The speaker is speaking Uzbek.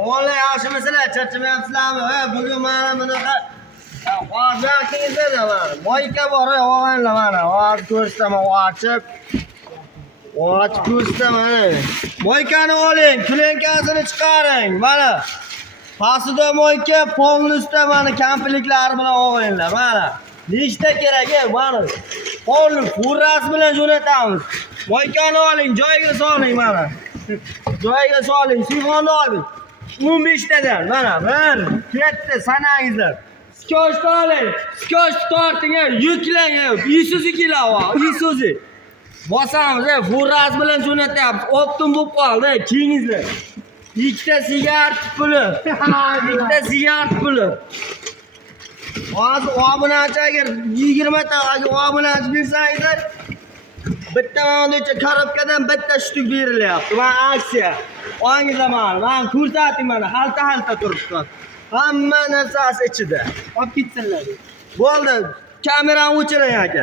Oğlum yaşamasılar charchamayapsizlarmi? Bugun mana bunaqa hozirkingizda mana moyka bor, o'g'anlar mana. Hozir ko'rsataman, ochib. Ochib ko'rsataman. Moykani oling, klenkasini chiqaring. Mana. Pastida moyka, polnusda mana kampliklar bilan o'g'inglar. Mana. Nechta kerak, mana. Polni furras bilan jo'natamiz. Moykani oling, joyiga soling mana. Joyiga soling, sifonni oling. 15 tadan mana 1 ketdi sanangizlar. Skoch oling, skoch torting, yuklang, Isuzu keladi, Isuzu. Bosamiz, furras bilan jo'natyapmiz. Optim bo'lib qoldi, kiyingizlar. Ikkita sigaret puli. Ikkita sigaret puli. Hozir obunachiga 20 ta obunachi bersangizlar, bitta mana korobkadan bitta shtuk berilyapti. Mana aksiya. Olingiz mana ko'rsating mana halta turibdi. Hamma narsasi ichida. Olib ketsinlar. Bo'ldi. Kamerani o'chiring aka.